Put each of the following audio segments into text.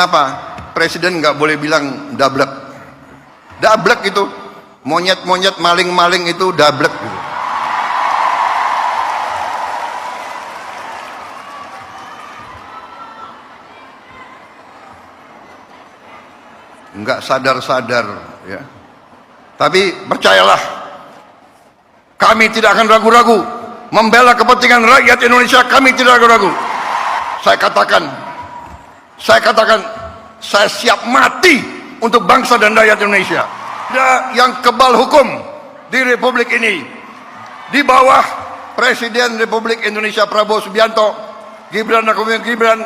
Kenapa? Presiden nggak boleh bilang dablek. Dablek itu, monyet-monyet, maling-maling itu dablek. Nggak sadar-sadar, ya. Tapi percayalah, kami tidak akan ragu-ragu membela kepentingan rakyat Indonesia. Kami tidak ragu-ragu. Saya katakan, saya siap mati untuk bangsa dan rakyat Indonesia. Ada yang kebal hukum di Republik ini, di bawah Presiden Republik Indonesia Prabowo Subianto, Gibran Rakabuming Gibran,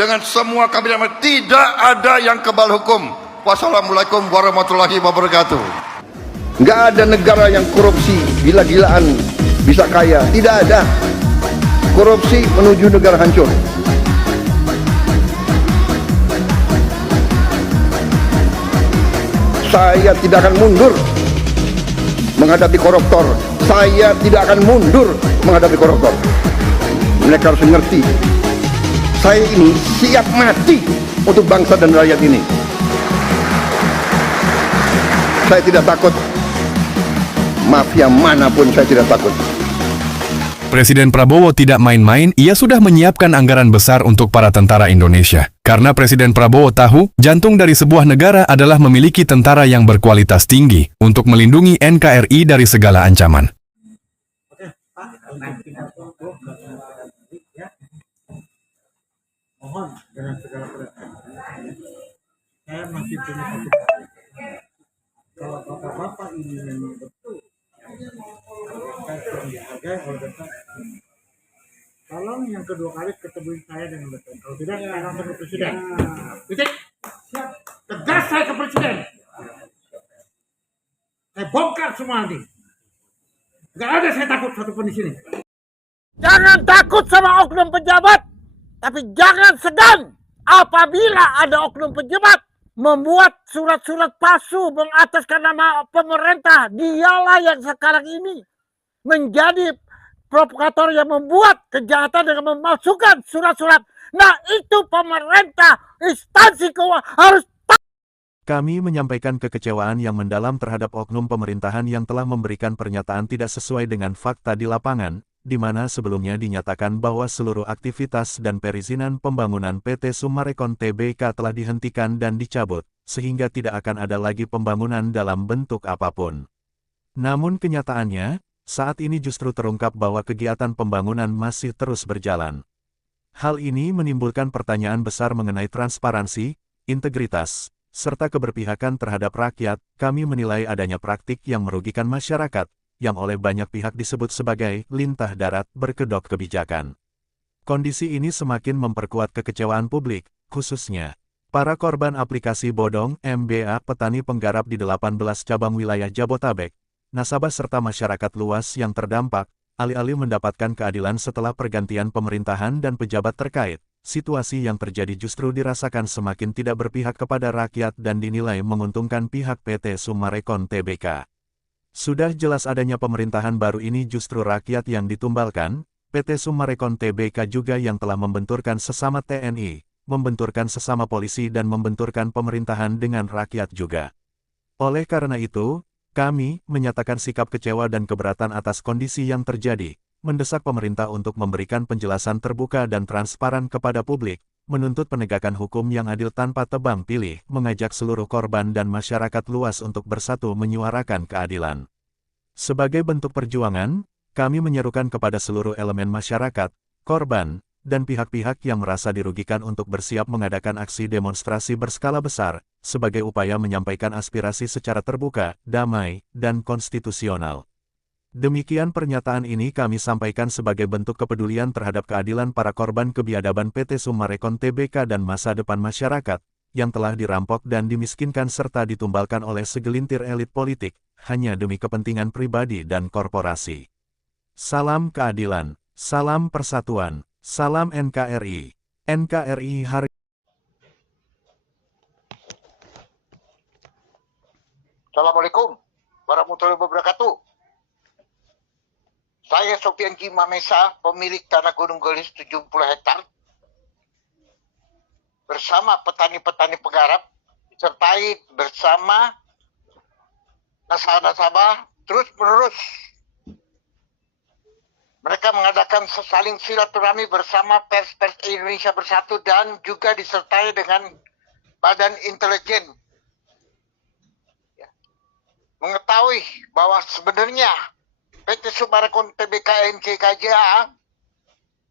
dengan semua kabinet, tidak ada yang kebal hukum. Wassalamualaikum warahmatullahi wabarakatuh. Nggak ada negara yang korupsi gila-gilaan bisa kaya, tidak ada. Korupsi menuju negara hancur. Saya tidak akan mundur menghadapi koruptor. Saya tidak akan mundur menghadapi koruptor. Mereka harus mengerti, saya ini siap mati untuk bangsa dan rakyat ini. Saya tidak takut. Mafia manapun saya tidak takut. Presiden Prabowo tidak main-main, ia sudah menyiapkan anggaran besar untuk para tentara Indonesia. Karena Presiden Prabowo tahu, jantung dari sebuah negara adalah memiliki tentara yang berkualitas tinggi untuk melindungi NKRI dari segala ancaman. Mohon dengan segala perhatian, saya masih punya satu. Kalau bapak-bapak ini memang betul dihargai oleh besar, tolong yang kedua kali ketemu saya dengan betul. Kalau tidak, saya langsung ke presiden. Titik. Siap. Tegas saya ke presiden. Saya bongkar semua nanti. Gak ada saya takut satupun di sini. Jangan takut sama oknum pejabat, tapi jangan segan apabila ada oknum pejabat membuat surat-surat palsu mengataskan nama pemerintah. Dialah yang sekarang ini menjadi provokator yang membuat kejahatan dengan memasukkan surat-surat. Nah, itu pemerintah, instansi keuangan harus. Kami menyampaikan kekecewaan yang mendalam terhadap oknum pemerintahan yang telah memberikan pernyataan tidak sesuai dengan fakta di lapangan, di mana sebelumnya dinyatakan bahwa seluruh aktivitas dan perizinan pembangunan PT Summarecon Tbk telah dihentikan dan dicabut, sehingga tidak akan ada lagi pembangunan dalam bentuk apapun. Namun kenyataannya, saat ini justru terungkap bahwa kegiatan pembangunan masih terus berjalan. Hal ini menimbulkan pertanyaan besar mengenai transparansi, integritas, serta keberpihakan terhadap rakyat. Kami menilai adanya praktik yang merugikan masyarakat, yang oleh banyak pihak disebut sebagai lintah darat berkedok kebijakan. Kondisi ini semakin memperkuat kekecewaan publik, khususnya para korban aplikasi bodong MBA petani penggarap di 18 cabang wilayah Jabotabek, nasabah serta masyarakat luas yang terdampak, alih-alih mendapatkan keadilan setelah pergantian pemerintahan dan pejabat terkait. Situasi yang terjadi justru dirasakan semakin tidak berpihak kepada rakyat dan dinilai menguntungkan pihak PT Summarecon Tbk. Sudah jelas adanya pemerintahan baru ini justru rakyat yang ditumbalkan, PT Summarecon Tbk juga yang telah membenturkan sesama TNI, membenturkan sesama polisi dan membenturkan pemerintahan dengan rakyat juga. Oleh karena itu, kami menyatakan sikap kecewa dan keberatan atas kondisi yang terjadi, mendesak pemerintah untuk memberikan penjelasan terbuka dan transparan kepada publik, menuntut penegakan hukum yang adil tanpa tebang pilih, mengajak seluruh korban dan masyarakat luas untuk bersatu menyuarakan keadilan. Sebagai bentuk perjuangan, kami menyerukan kepada seluruh elemen masyarakat, korban, dan pihak-pihak yang merasa dirugikan untuk bersiap mengadakan aksi demonstrasi berskala besar, sebagai upaya menyampaikan aspirasi secara terbuka, damai, dan konstitusional. Demikian pernyataan ini kami sampaikan sebagai bentuk kepedulian terhadap keadilan para korban kebiadaban PT Summarecon Tbk dan masa depan masyarakat, yang telah dirampok dan dimiskinkan serta ditumbalkan oleh segelintir elit politik, hanya demi kepentingan pribadi dan korporasi. Salam keadilan, salam persatuan, salam NKRI. NKRI hari. Assalamualaikum warahmatullahi wabarakatuh. Saya Sofian Gimamesa, pemilik tanah Gunung Gelis 70 hektar. bersama petani-petani penggarap, disertai bersama nasabah-nasabah terus-menerus. Mereka mengadakan saling silaturahmi bersama pers-pers Indonesia Bersatu dan juga disertai dengan Badan Intelijen. Ya. Mengetahui bahwa sebenarnya PT Summarecon Tbk NCKJA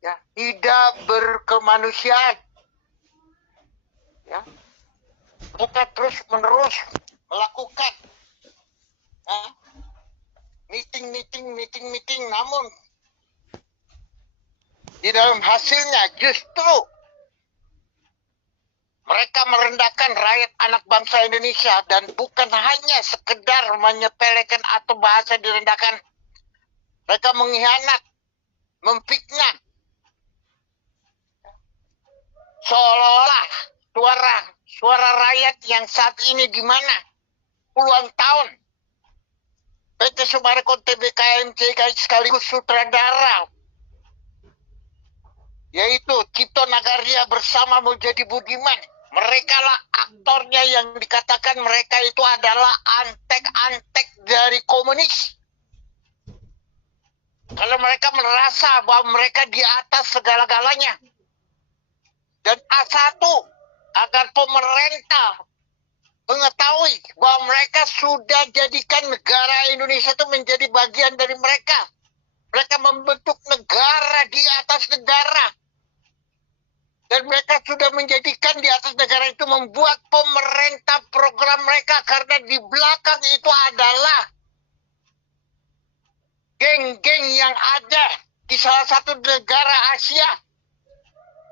ya, tidak berkemanusiaan. Ya. Mereka terus-menerus melakukan meeting, namun di dalam hasilnya justru mereka merendahkan rakyat anak bangsa Indonesia dan bukan hanya sekedar menyepelekan atau bahasa direndahkan. Mereka mengkhianat, memfitnah. Seolah-olah suara rakyat yang saat ini di mana puluhan tahun PT Summarecon Tbk NCKJA sekaligus sutradara yaitu Cipto Nagaria bersama Mujadi Budiman. Mereka lah aktornya yang dikatakan mereka itu adalah antek-antek dari komunis. Kalau mereka merasa bahwa mereka di atas segala-galanya. Dan A1 agar pemerintah mengetahui bahwa mereka sudah jadikan negara Indonesia itu menjadi bagian dari mereka. Mereka membentuk negara di atas negara. Dan mereka sudah menjadikan di atas negara itu membuat pemerintah program mereka. Karena di belakang itu adalah geng-geng yang ada di salah satu negara Asia.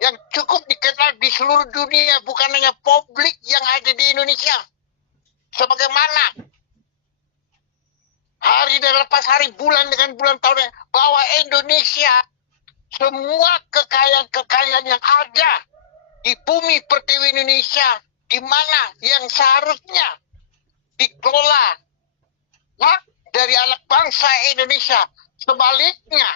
Yang cukup dikenal di seluruh dunia. Bukan hanya publik yang ada di Indonesia. Sebagaimana hari dan lepas hari, bulan dengan bulan tahun, bahwa Indonesia semua kekayaan-kekayaan yang ada di bumi pertiwi Indonesia, di mana yang seharusnya dikelola hak dari anak bangsa Indonesia, sebaliknya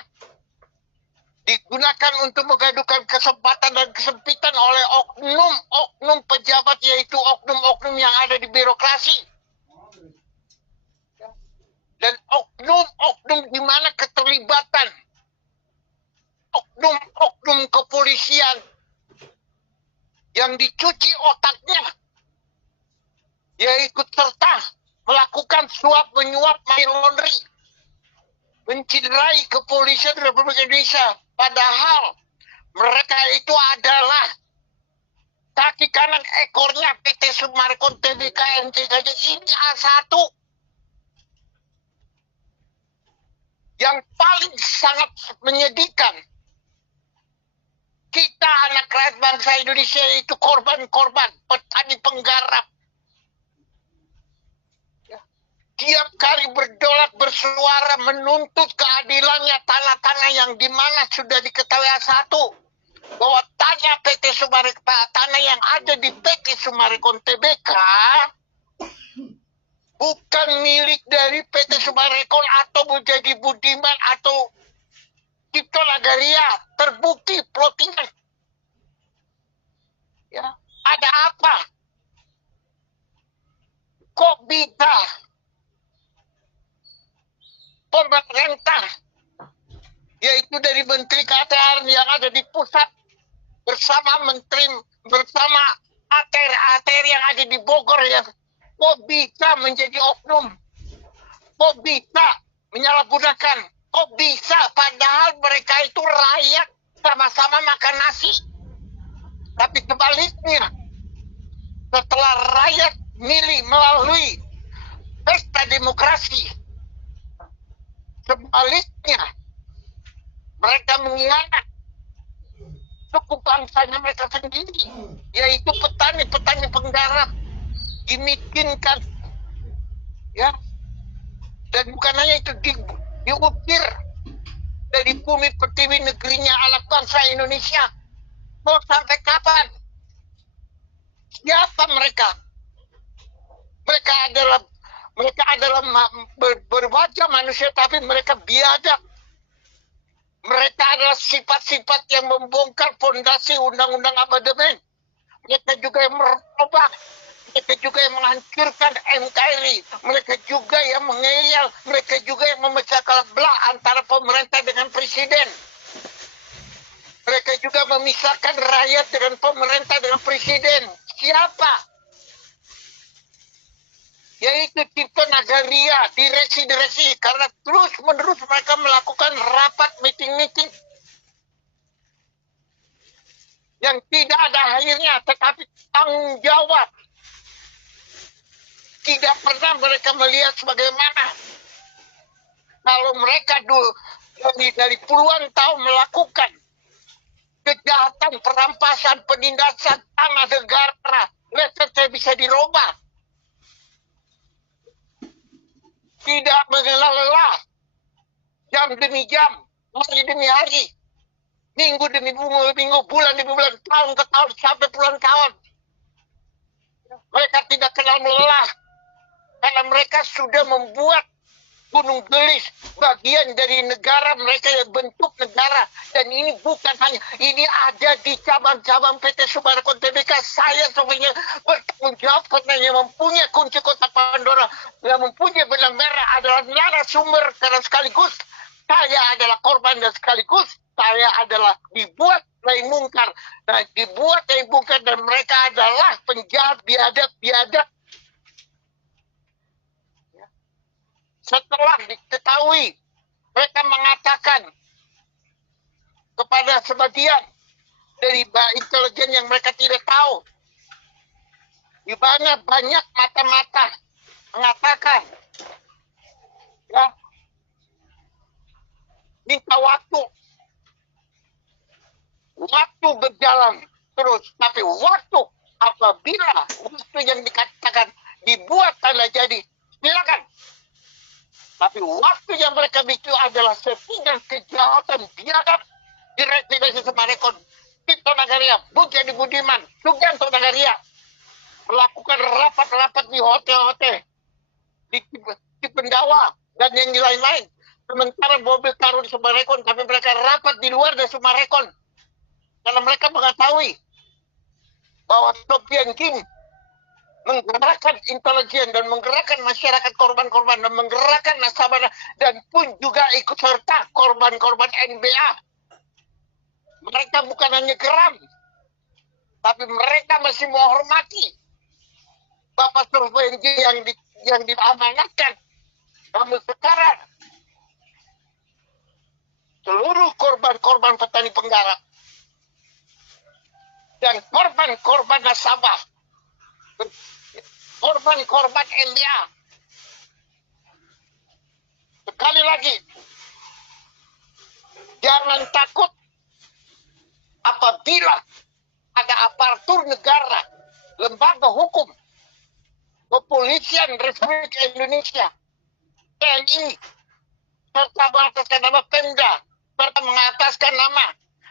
digunakan untuk menggadukan kesempatan dan kesempitan oleh oknum-oknum pejabat, yaitu oknum-oknum yang ada di birokrasi. Dan oknum-oknum di mana keterlibatan oknum-oknum kepolisian yang dicuci otaknya, dia ikut serta melakukan suap menyuap money laundering, menciderai kepolisian Republik Indonesia. Padahal mereka itu adalah kaki kanan ekornya PT Summarecon Tbk NCKJA. Ini A1 yang paling sangat menyedihkan. Kita anak rakyat bangsa Indonesia itu korban-korban petani penggarap. Ya. Tiap kali berdaulat bersuara menuntut keadilannya tanah-tanah yang dimana sudah diketahui A1 bahwa tanah yang ada di PT Summarecon Tbk bukan milik dari PT Summarecon atau Mujadi Budiman atau Cipto Nagaria. Terbukti plottingan. Ya, ada apa? Kok bisa pemerintah, yaitu dari Menteri KTR yang ada di pusat bersama ATR yang ada di Bogor, yang kok bisa menjadi oknum? Kok bisa menyalahgunakan? Kok bisa padahal mereka itu rakyat sama-sama makan nasi? Tapi sebaliknya, setelah rakyat milih melalui pesta demokrasi, sebaliknya mereka mengkhianat suku bangsanya mereka sendiri, yaitu petani-petani penggarap, dimiskinkan, ya. Dan bukan hanya itu, diusir dari bumi pertiwi negerinya anak bangsa Indonesia. Mau sampai kapan? Siapa mereka? Mereka adalah berwajah manusia, tapi mereka biadab. Mereka adalah sifat-sifat yang membongkar fondasi undang-undang amandemen. mereka juga yang merobak, mereka juga yang menghancurkan NKRI, mereka juga yang mengeyel, mereka juga yang memecah belah antara pemerintah dengan presiden. Mereka juga memisahkan rakyat dengan pemerintah dengan presiden. Siapa? Yaitu Cipto Nagaria, diresi-diresi, karena terus-menerus mereka melakukan rapat meeting-meeting yang tidak ada akhirnya, tetapi tanggung jawab. Tidak pernah mereka melihat sebagaimana kalau mereka dari puluhan tahun melakukan kejahatan, perampasan, penindasan tanah negara, mereka bisa dirubah. Tidak mengenal lelah, jam demi jam, hari demi hari, minggu demi minggu, bulan demi bulan, tahun ke tahun, sampai puluhan tahun. Mereka tidak kenal lelah, karena mereka sudah membuat Gunung Gelis bagian dari negara mereka, yang bentuk negara. Dan ini bukan hanya, ini ada di cabang-cabang PT Subarekon Tbk. Saya sebenarnya bertanggung jawab karena yang mempunyai kunci kota Pandora, yang mempunyai benang merah adalah narasumber, karena sekaligus saya adalah korban dan sekaligus saya adalah dibuat Rai Mungkar. Nah, dibuat Rai Mungkar dan mereka adalah penjahat, biadab. Setelah diketahui, mereka mengatakan kepada sebagian dari intelijen yang mereka tidak tahu, di mana banyak mata-mata mengatakan, ya, minta waktu berjalan terus, tapi waktu apabila waktu yang dikatakan dibuat tanda jadi, silakan. Tapi waktu yang mereka bikin adalah setidaknya kejahatan biadab di Residensi Subarekon. Cipto Nagaria, Budi Budiman, Sugianto Nagaria melakukan rapat-rapat di hotel-hotel di Pendawa dan yang lain-lain. Sementara mobil taruh di Subarekon, tapi mereka rapat di luar dari Subarekon. Karena mereka mengetahui bahwa Sopian Kim menggerakkan intelijen dan menggerakkan masyarakat korban-korban dan menggerakkan nasabah dan pun juga ikut serta korban-korban NBA. Mereka bukan hanya geram, tapi mereka masih menghormati Bapak Survenji yang diamanatkan. Namun sekarang seluruh korban-korban petani penggarap dan korban-korban nasabah, korban-korban NBA. Sekali lagi, jangan takut apabila ada aparatur negara, lembaga hukum, kepolisian Republik Indonesia, TNI, serta mengataskan nama Pemda, serta mengataskan nama.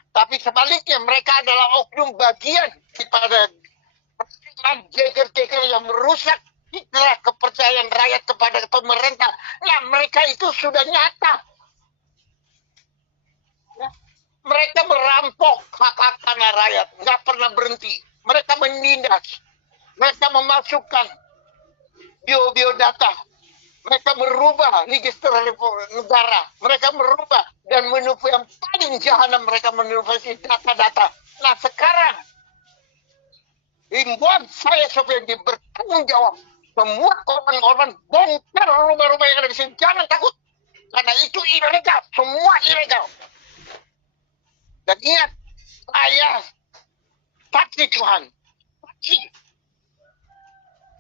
Tapi sebaliknya mereka adalah oknum bagian daripada jeger-jeger yang merusak citra kepercayaan rakyat kepada pemerintah. Nah, mereka itu sudah nyata. Ya. Mereka merampok hak-hak tanah rakyat, nggak pernah berhenti. Mereka menindas, mereka memasukkan biodata, mereka merubah register negara, mereka merubah dan menipu yang paling jahanam, mereka menilai data-data. Nah, sekarang himbauan saya Sofiandi bertanggung jawab. Semua korban-korban bongkar rumah-rumah yang ada di sini. Jangan takut. Karena itu ilegal. Semua ilegal. Dan ingat, saya saksi Tuhan. Saksi.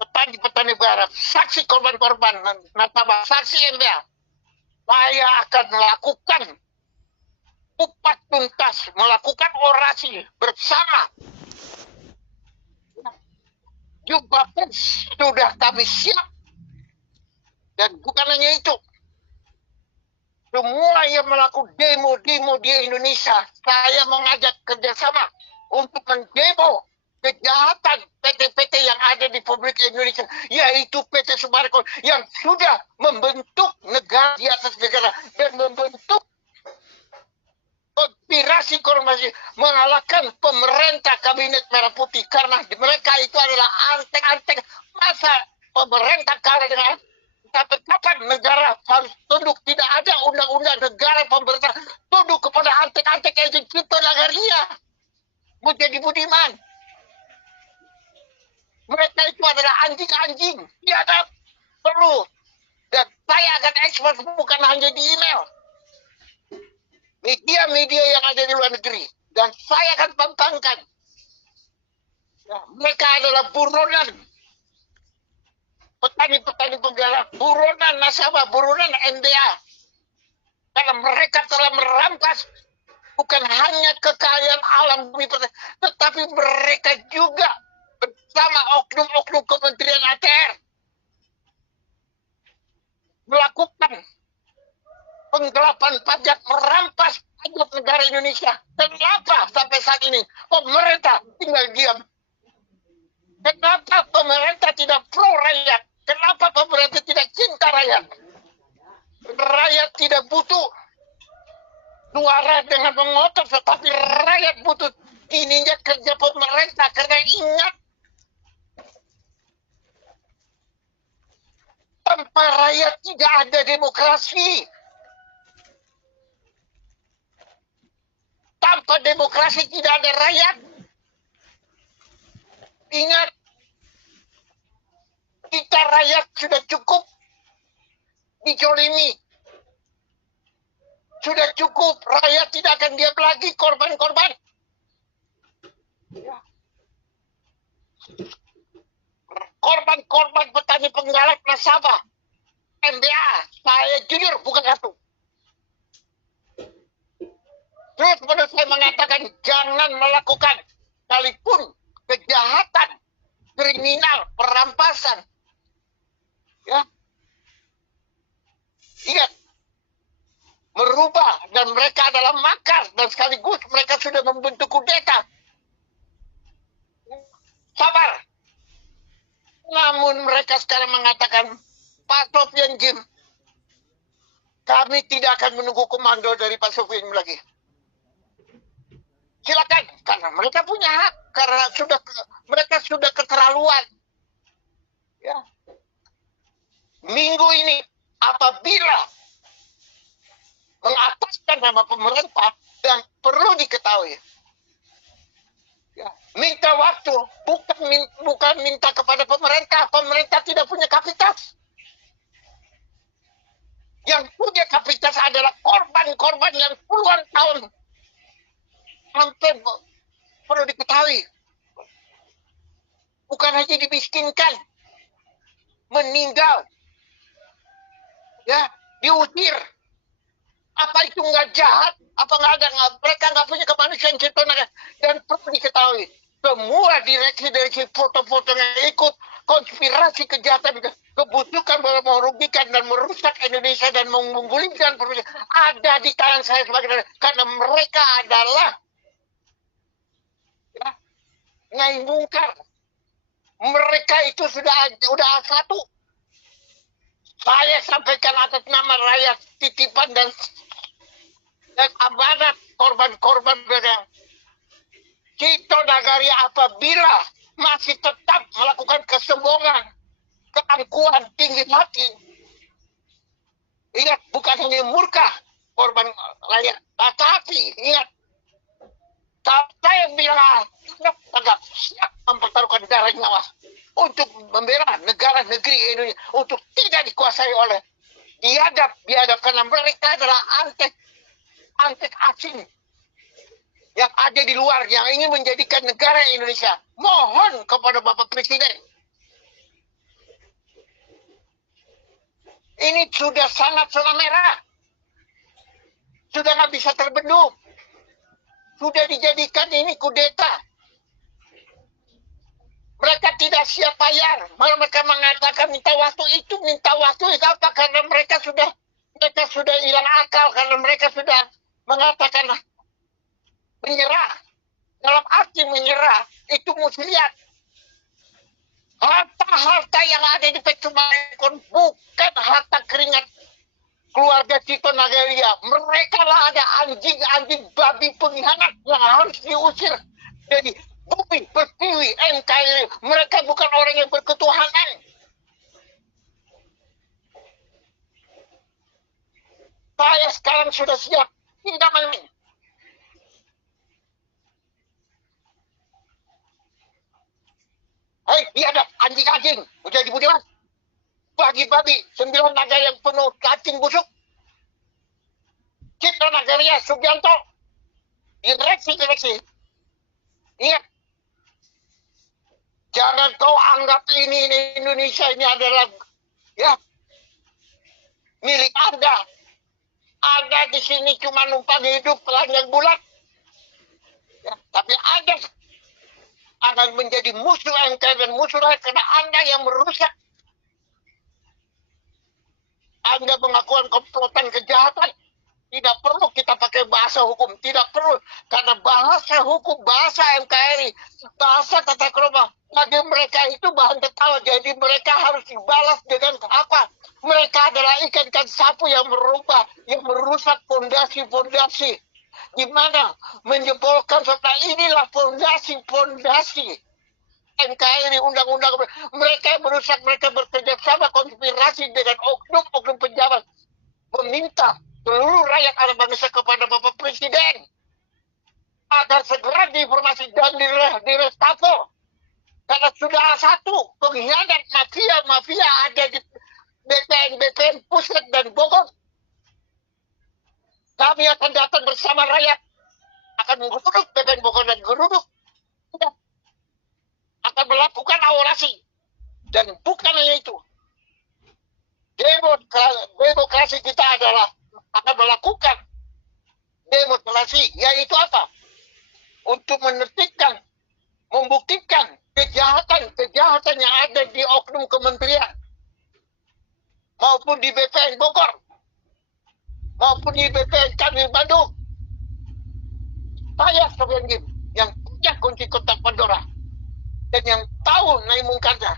Petani-petani barat. Saksi korban-korban nasabah. Saksi NBA. Saya akan melakukan kupas tuntas. Melakukan orasi bersama. Jumpa pers sudah kami siap. Dan bukan hanya itu. Semua yang melakukan demo-demo di Indonesia, saya mengajak kerjasama untuk mendemo kejahatan PT-PT yang ada di Republik Indonesia, yaitu PT Subarekon yang sudah membentuk negara di atas negara dan membentuk konspirasi reformasi, mengalahkan pemerintah kabinet merah putih karena mereka itu adalah antek-antek. Masa pemerintah kalah dengan tapi kapan negara harus tunduk? Tidak ada undang-undang negara pemerintah tunduk kepada antek-antek yang Cipto Nagaria. Menjadi budiman. Mereka itu adalah anjing-anjing. Tidak perlu. Dan saya akan ekspor bukan hanya di email. Media-media yang ada di luar negeri. Dan saya akan bangkangkan. Ya, mereka adalah buronan. Petani-petani penggarap. Buronan nasabah. Buronan NDA. Karena mereka telah merampas bukan hanya kekayaan alam bumi pertanian, tetapi mereka juga bersama oknum-oknum Kementerian ATR melakukan penggelapan pajak, merampas pajak negara Indonesia. Kenapa sampai saat ini pemerintah tinggal diam? Kenapa pemerintah tidak pro rakyat? Kenapa pemerintah tidak cinta rakyat? Rakyat tidak butuh suara dengan mengotot, tetapi rakyat butuh ininya kerja pemerintah. Karena ingat, tanpa rakyat tidak ada demokrasi. Tanpa demokrasi tidak ada rakyat. Ingat, kita rakyat sudah cukup dijolimi. Sudah cukup, rakyat tidak akan diam lagi, korban-korban. Korban-korban petani penggarap nasabah. NDA, saya jujur bukan satu. Terus menurut saya mengatakan jangan melakukan sekalipun kejahatan, kriminal, perampasan. Ya. Ingat, merubah dan mereka adalah makar dan sekaligus mereka sudah membentuk kudeta. Sabar. Namun mereka sekarang mengatakan, Pak Sofian Jim, kami tidak akan menunggu komando dari Pak Sofian Jim lagi. Silakan, karena mereka punya hak, karena mereka sudah keterlaluan. Ya. Minggu ini apabila mengataskan nama pemerintah dan perlu diketahui, ya, minta waktu bukan minta kepada pemerintah. Pemerintah tidak punya kapasitas. Yang punya kapasitas adalah korban-korban yang puluhan tahun hampir perlu diketahui. Bukan hanya dimiskinkan, meninggal, ya, diusir. Apa itu nggak jahat? Apa nggak ada? Mereka nggak punya kemanusiaan Cipto Nagaria. Dan perlu diketahui, semua direksi foto-foto yang ikut konspirasi kejahatan, kebusukan, merugikan dan merusak Indonesia dan menggulingkan ada di tangan saya sebagai karena mereka adalah ya, Nyai Mungkar. Mereka itu sudah A1. Saya sampaikan atas nama rakyat titipan dan amanat korban-korban yang Cipto Nagaria apabila masih tetap melakukan kesombongan, keangkuhan, tinggi hati. Ingat, bukan hanya murka korban rakyat, tetapi ingat, saya bilang tegak siap mempertaruhkan darah nyawa untuk membela negara negeri Indonesia untuk tidak dikuasai oleh biadab karena mereka adalah antek asing yang ada di luar yang ingin menjadikan negara Indonesia. Mohon kepada Bapak Presiden, ini sudah sangat zona merah, sudah nggak bisa terbendung, sudah dijadikan ini kudeta. Mereka tidak siap bayar. Mereka mengatakan minta waktu itu apa? Karena mereka sudah hilang akal, karena mereka sudah mengatakan menyerah. Dalam arti menyerah itu mesti lihat harta-harta yang ada di Pecumarekon bukan harta keringat keluarga Tito Nagaria. Mereka lah ada anjing-anjing babi pengkhianat yang harus diusir dari bumi pertiwi NKRI. Mereka bukan orang yang berketuhanan. Saya sekarang sudah siap, tidak main. Hei, biadab, anjing-anjing, udah dibudiman. Babi-babi, 9 naga yang penuh cacing busuk. Cipta Nagaria, Subianto, direksi. Ingat, jangan kau anggap ini Indonesia ini adalah ya milik Anda. Anda di sini cuma numpang hidup telanjang bulat. Ya, tapi Anda akan menjadi musuh NKRI dan musuh rakyat karena Anda yang merusak. Anda mengakukan komplotan kejahatan. Tidak perlu kita pakai bahasa hukum. Tidak perlu. Karena bahasa hukum, bahasa NKRI, bahasa tata krama, bagi mereka itu bahan tertawa. Jadi mereka harus dibalas dengan apa? Mereka adalah ikan-ikan sapu yang merubah, yang merusak fondasi-fondasi. Di mana menjebolkan serta inilah fondasi-fondasi NKRI, undang-undang. Mereka merusak, mereka bekerja sama konspirasi dengan oknum-oknum pejabat. Meminta seluruh rakyat anak bangsa kepada Bapak Presiden agar segera diinformasi dan direstafel. Karena sudah satu pengkhianat mafia ada di BPN pusat dan Bogor. Kami akan datang bersama rakyat, akan menggeruduk BPN Bogor dan geruduk. Akan melakukan orasi. Dan bukan hanya itu. Demokrasi kita adalah akan melakukan demonstrasi, yaitu apa? Untuk menertibkan, membuktikan kejahatan yang ada di oknum kementerian, maupun di BPN Bogor, maupun di BPN Kanwil Bandung. Saya Sofian Gim yang punya kunci kotak Pandora dan yang tahu naimungkannya,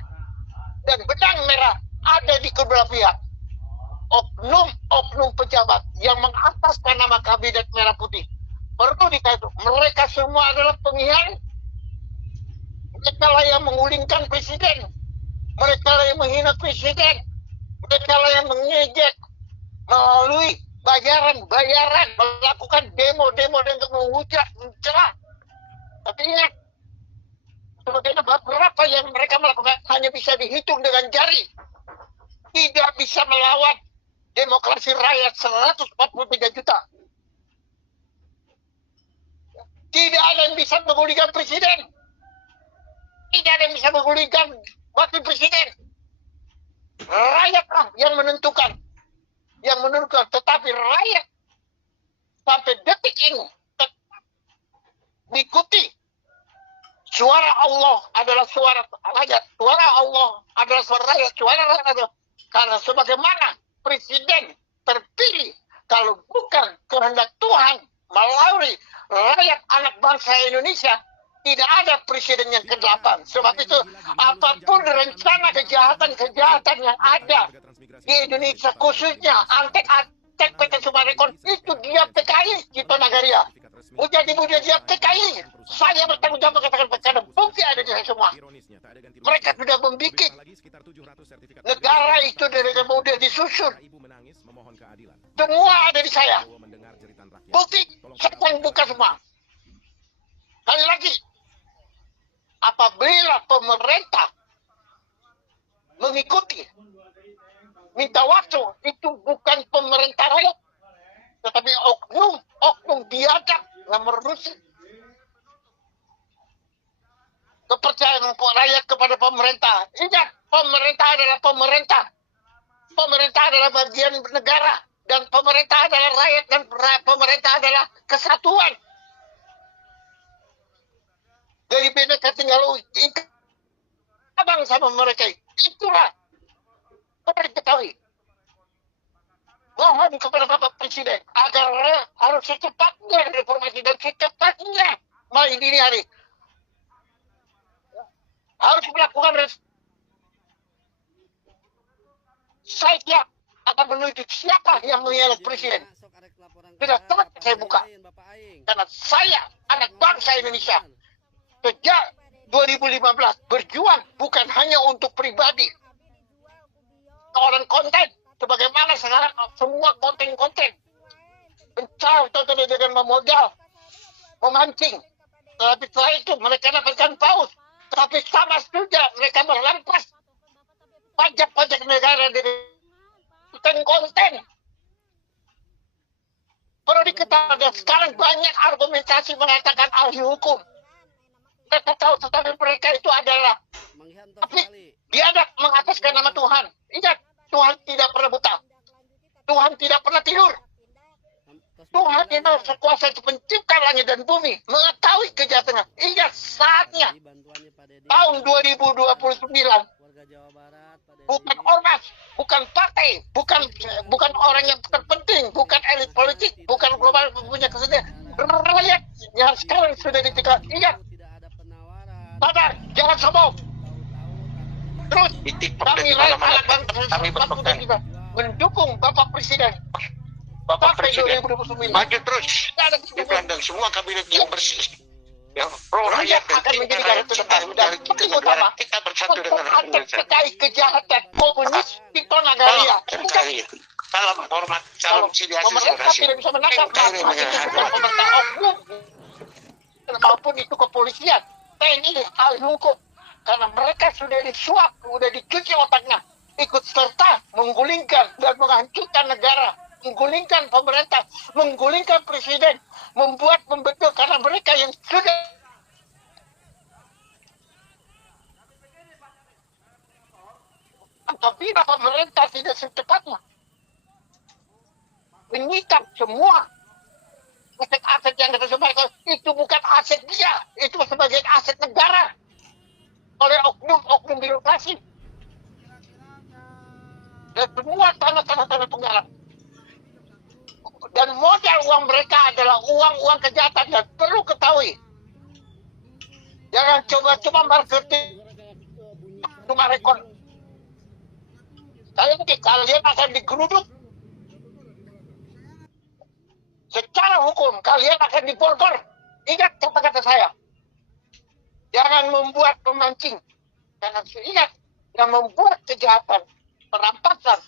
dan benang merah ada di kedua pihak. Oknum pejabat yang mengataskan nama Kabinet Merah Putih. Perlu dikatakan, mereka semua adalah pengkhianat. Mereka lah yang mengulingkan presiden. Mereka lah yang menghina presiden. Mereka lah yang mengejek melalui bayaran, melakukan demo untuk menghujat, mencelah. Tapi ingat, sebetulnya berapa yang mereka melakukan hanya bisa dihitung dengan jari. Tidak bisa melawan demokrasi rakyat 143 juta. Tidak ada yang bisa menggulingkan presiden. Tidak ada yang bisa menggulingkan wakil presiden. Rakyatlah yang menentukan. Tetapi rakyat sampai detik ini mengikuti suara Allah adalah suara rakyat. Suara Allah adalah suara rakyat. Suara rakyat adalah, karena sebagaimana presiden terpilih kalau bukan kehendak Tuhan melalui rakyat anak bangsa Indonesia, tidak ada presiden yang ke-8. Sebab itu apapun rencana kejahatan yang ada di Indonesia, khususnya antek PT Sumarekon, itu dia PKI Cipta Nagaria. Mudah dia PKI. Saya bertanggung jawab karena bukti ada di saya semua. Mereka sudah membuat negara itu dari kemudian disusun. Semua ada di saya. Bukti saya yang buka semua. Kali lagi, apabila pemerintah mengikuti minta waktu, itu bukan pemerintah rakyat, tetapi oknum biadab yang merusak kepercayaan rakyat kepada pemerintah. Ingat, pemerintah adalah pemerintah. Pemerintah adalah bagian negara. Dan pemerintah adalah rakyat. Dan pemerintah adalah kesatuan. Jadi mereka tinggal abang sama mereka. Itulah. Perlu diketahui. Mohon kepada Bapak Presiden agar harus secepatnya reformasi dan secepatnya main dini hari. Harus melakukan saya siap akan menuju siapa yang menjadi presiden. Sudah tepat saya buka. Karena saya anak bangsa Indonesia. Sejak 2015 berjuang bukan hanya untuk pribadi. Orang konten. Sebagaimana sekarang semua konten-konten. Mencari tonton dengan memodal. Memancing. Tapi setelah itu mereka dapatkan paus. Tapi sama saja mereka merampas pajak-pajak negara dari konten. Perlu diketahui dan sekarang banyak argumentasi mengatakan ahli hukum. Mereka tahu tetapi mereka itu adalah tapi biadab mengataskan nama Tuhan. Ingat, Tuhan tidak pernah buta. Tuhan tidak pernah tidur. Tuhan yang sekuasa itu pencipta langit dan bumi, mengetahui kejahatannya. Ingat saatnya tahun 2029 bukan ormas, bukan partai, bukan orang yang terpenting, bukan elit politik, bukan global punya kesedihan. Rakyat yang sekarang sudah ditinggal. Ingat, sadar, jangan sombong. Terus kami rakyat anak bangsa kita mendukung Bapak Presiden. Bapak Sampai Presiden 2029. maju terus di dan semua kabinet yang bersih, yang pro rakyat dan akan menjadi garda terdepan dan penting negara utama kita bersatu dengan untuk Indonesia. terkait kejahatan komunis Tito Nagaria. Salam hormat, salam siliasi, terima Pemerintah kasih. tidak bisa menangkap maka itu bukan pemerintah oknum maupun itu kepolisian, TNI, ahli hukum, karena mereka sudah disuap, sudah dicuci otaknya, ikut serta menggulingkan dan menghancurkan negara, menggulingkan pemerintah, menggulingkan presiden, membentuk karena mereka yang sudah apabila pemerintah tidak secepatnya menyikap semua aset-aset yang kita sebarkan itu bukan aset dia, itu sebagai aset negara oleh oknum-oknum birokrasi dan semua tanah-tanah penggarap. Dan modal uang mereka adalah uang-uang kejahatan dan perlu ketahui. Jangan coba-coba marketing cuma rekor. Kalian akan digeruduk. Secara hukum kalian akan diborgol. Ingat kata-kata saya. Jangan membuat pemancing. Jangan ingat yang membuat kejahatan, perampasan,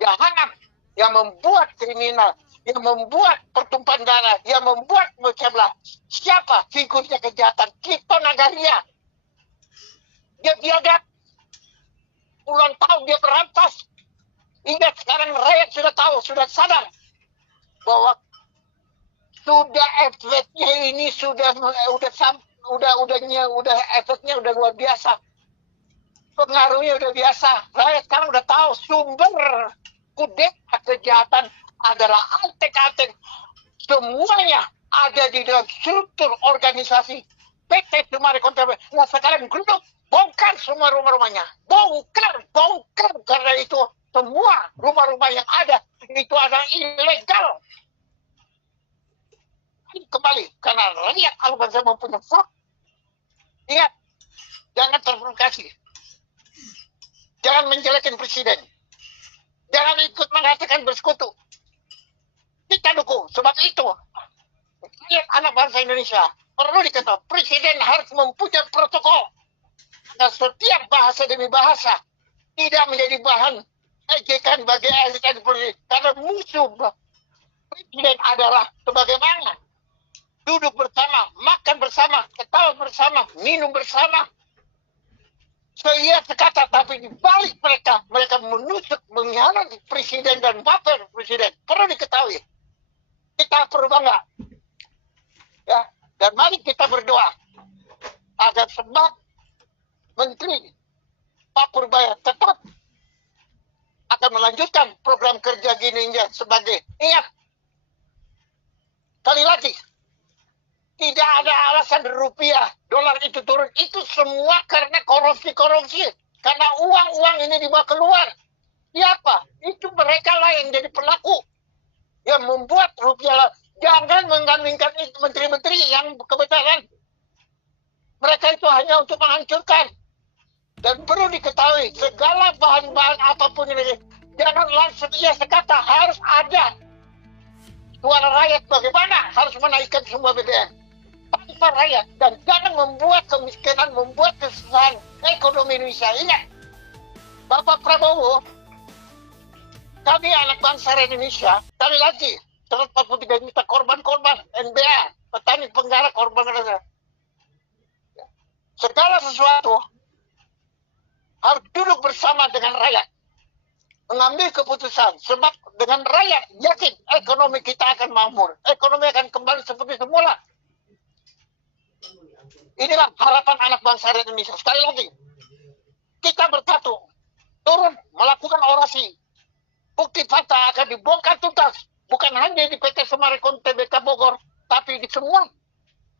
jahanam, yang membuat kriminal, yang membuat pertumpahan darah, yang membuat macam lah. Siapa figurnya kejahatan? Tito Nagaria. Dia biadab. Puluhan tahun dia berantas. Ingat sekarang rakyat sudah tahu, sudah sadar bahwa sudah efeknya ini sudah efeknya udah luar biasa. Pengaruhnya udah biasa. Rakyat sekarang udah tahu sumber kudeta kejahatan adalah antek-antek. Semuanya ada di dalam struktur organisasi PT Sumari Kontramen. Nah sekarang geruduk, bongkar semua rumah-rumahnya. Bongkar. Karena itu semua rumah-rumah yang ada itu adalah ilegal. Kembali, karena rakyat Al-Bangsa mempunyai hak. Ingat, jangan terprovokasi. Jangan menjelekan presiden. Jangan ikut mengatakan bersekutu. Kita dukung. Sebab itu, rakyat anak bangsa Indonesia perlu diketahui. Presiden harus mempunyai protokol. Dan setiap bahasa demi bahasa tidak menjadi bahan ejekan bagi elit politik. Karena musuh presiden adalah sebagaimana duduk bersama, makan bersama, ketawa bersama, minum bersama. Seia sekata, tapi di balik mereka menusuk, mengkhianati presiden dan wakil presiden. Perlu diketahui. Kita perlu bangga. Ya, dan mari kita berdoa agar sebab Menteri Pak Purbaya tetap akan melanjutkan program kerja gini sebagai ingat. Kali lagi, tidak ada alasan rupiah, dolar itu turun. Itu semua karena korupsi. Karena uang-uang ini dibawa keluar. Siapa? Itu mereka lah yang jadi pelaku. Yang membuat rupiah. Jangan menggandingkan itu menteri-menteri yang kebetulan. Mereka itu hanya untuk menghancurkan. Dan perlu diketahui, segala bahan-bahan apapun ini Jangan langsung iya sekata, harus ada suara rakyat bagaimana harus menaikkan semua BBM tanpa rakyat, dan jangan membuat kemiskinan, membuat kesusahan ekonomi Indonesia. Ingat, Bapak Prabowo, kami anak bangsa Indonesia, sekali lagi 143 juta korban-korban NBA, petani penggarap korban. Segala sesuatu harus duduk bersama dengan rakyat, mengambil keputusan, sebab dengan rakyat yakin ekonomi kita akan makmur, ekonomi akan kembali seperti semula. Inilah harapan anak bangsa Indonesia. Sekali lagi, kita bersatu, turun melakukan orasi, bukti fakta akan dibongkar tuntas, bukan hanya di PT Summarecon Tbk Bogor, tapi di semua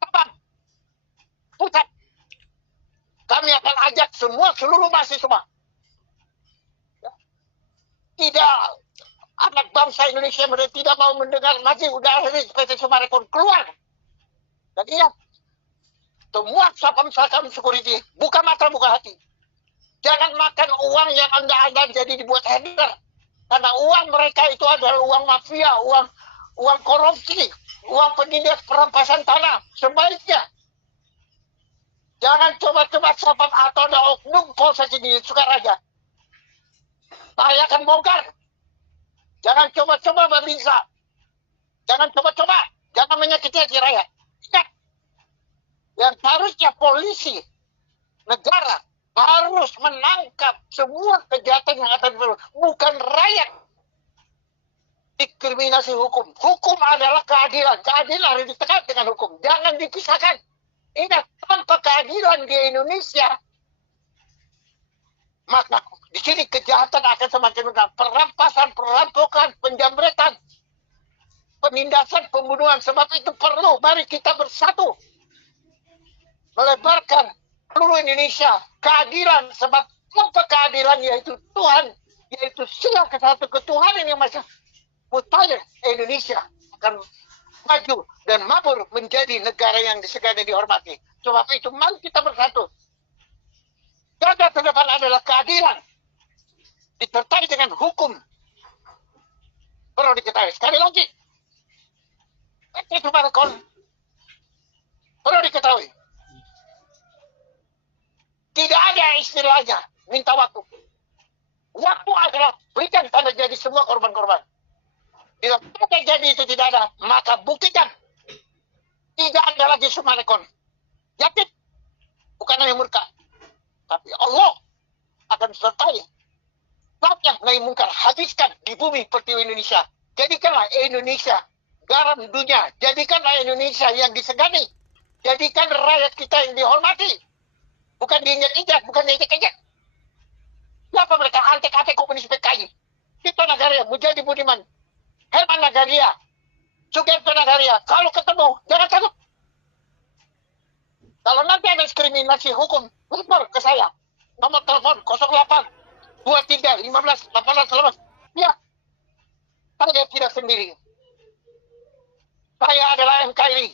cabang pusat. Kami akan ajak semua seluruh mahasiswa. Tidak, anak bangsa Indonesia mereka tidak mau mendengar masih udah hari PT Summarecon keluar. Dan ingat, semua saham security buka mata buka hati. Jangan makan uang yang anda jadi dibuat header. Karena uang mereka itu adalah uang mafia, uang korupsi, uang penindas perampasan tanah. Sebaiknya jangan coba-coba sapam atau ada oknum Polsek di Sukaraja. Saya akan bongkar. Jangan coba-coba berbisa. Jangan coba-coba. Jangan menyakiti hati rakyat. Ingat, yang harusnya polisi negara harus menangkap semua kejahatan yang ada di bawah, bukan rakyat. Diskriminasi hukum. Hukum adalah keadilan. Keadilan harus ditekan dengan hukum. Jangan dipisahkan. Ingat, tanpa keadilan di Indonesia, maka di sini kejahatan akan semakin meningkat. Perampasan, perampokan, penjamretan, penindasan, pembunuhan. Sebab itu perlu, mari kita bersatu. Melebarkan seluruh Indonesia keadilan. Sebab apa keadilan, yaitu Tuhan, yaitu sila kesatu ketuhanan yang masih mustahil. Indonesia akan maju dan makmur menjadi negara yang disegani dihormati. Sebab itu mari kita bersatu. Garda terdepan adalah keadilan disertai dengan hukum. Perlu diketahui sekali lagi, itu Summarecon perlu diketahui, tidak ada istilahnya minta waktu. Waktu adalah berikan tanda jadi semua korban-korban. Bila tanda jadi itu tidak ada, maka buktikan tidak ada lagi Summarecon. Yakin, bukan hanya murka, tapi Allah akan sertai yang naik mungkar, habiskan di bumi pertiwi Indonesia. Jadikanlah Indonesia garam dunia. Jadikanlah Indonesia yang disegani. Jadikan rakyat kita yang dihormati. Bukan diinjak-injak, bukan diinjak-injak. Siapa mereka? Antek-antek komunis PKI. Tito Nagaria, Mujadi Budiman, Herman Nagaria, Sugiarto Nagaria. Kalau ketemu, jangan takut. Kalau nanti ada diskriminasi hukum, lapor ke saya. Nomor telepon 08 23 15 18 18. Ya, saya tidak sendiri. Saya adalah MKI,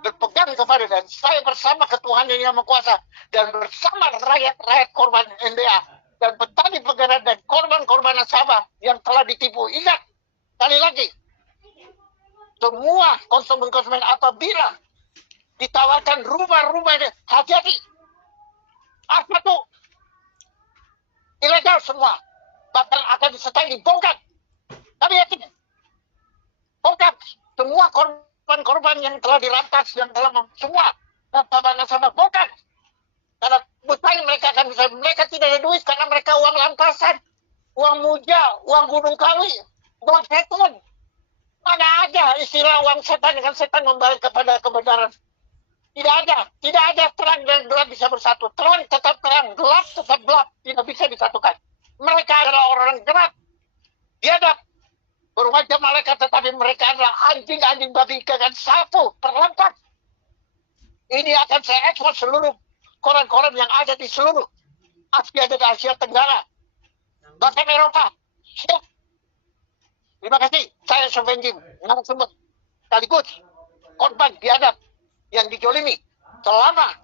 berpegang kepada dan saya bersama ketuhanan yang Maha Kuasa dan bersama rakyat korban NDA dan petani penggarap dan korban-korban nasabah yang telah ditipu. Ingat, sekali lagi, semua konsumen-konsumen apabila ditawarkan rumah-rumah ini, hati-hati. Apa tuh? Ilegal semua. Bahkan akan disertai dibongkar. Kami yakin. Bongkar semua korban-korban yang telah dirampas, yang telah semua nasabah-nasabah bongkar. Karena mustahil mereka akan bisa, mereka tidak ada duit karena mereka uang rampasan, uang muja, uang gunung kawi, uang setan. Mana ada istilah uang setan dengan setan membawa kepada kebenaran. Tidak ada terang dan gelap bisa bersatu. Terang tetap terang, gelap tetap gelap, tidak bisa disatukan. Mereka adalah orang gelap, biadab, berwajah malaikat, tetapi mereka adalah anjing-anjing babi ikan sapu, perlambat. Ini akan saya ekspor seluruh koran-koran yang ada di seluruh Asia dan Asia Tenggara, bahkan Eropa. Siap. Terima kasih. Saya Sovenjim, narasumber sekaligus korban biadab yang dijolimi selama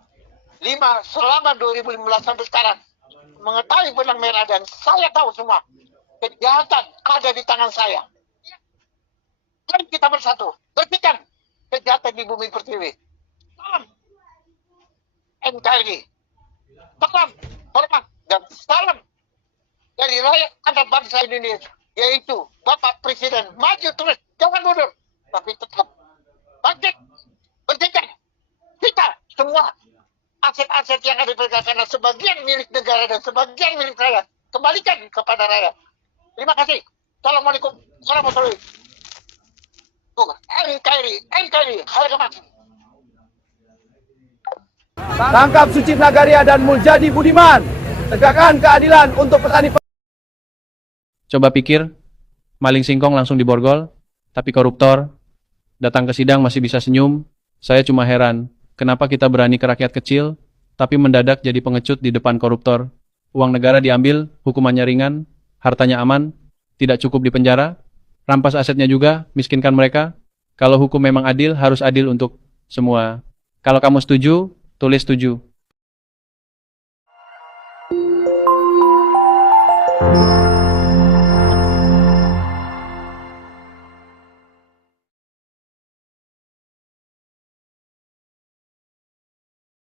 2015 sampai sekarang, mengetahui benang merah dan saya tahu semua Kejahatan ada di tangan saya. Mari kita bersatu. Bersihkan kejahatan di bumi pertiwi. Salam NKRI. Salam hormat dan salam dari rakyat anak bangsa Indonesia. Yaitu Bapak Presiden. Maju terus. Jangan mundur. Tapi tetap bangkit. Bersihkan. Kita semua aset-aset yang ada di negara, karena sebagian milik negara dan sebagian milik rakyat. Kembalikan kepada rakyat. Terima kasih. Assalamualaikum warahmatullahi wabarakatuh. NKRI, harga mati. Tangkap Suci Nagaria dan Muljadi Budiman. Tegakkan keadilan untuk petani. Coba pikir, maling singkong langsung diborgol, tapi koruptor datang ke sidang masih bisa senyum. Saya cuma heran, kenapa kita berani ke rakyat kecil, tapi mendadak jadi pengecut di depan koruptor. Uang negara diambil, hukumannya ringan, hartanya aman, tidak cukup di penjara, rampas asetnya juga, miskinkan mereka. Kalau hukum memang adil, harus adil untuk semua. Kalau kamu setuju, tulis setuju.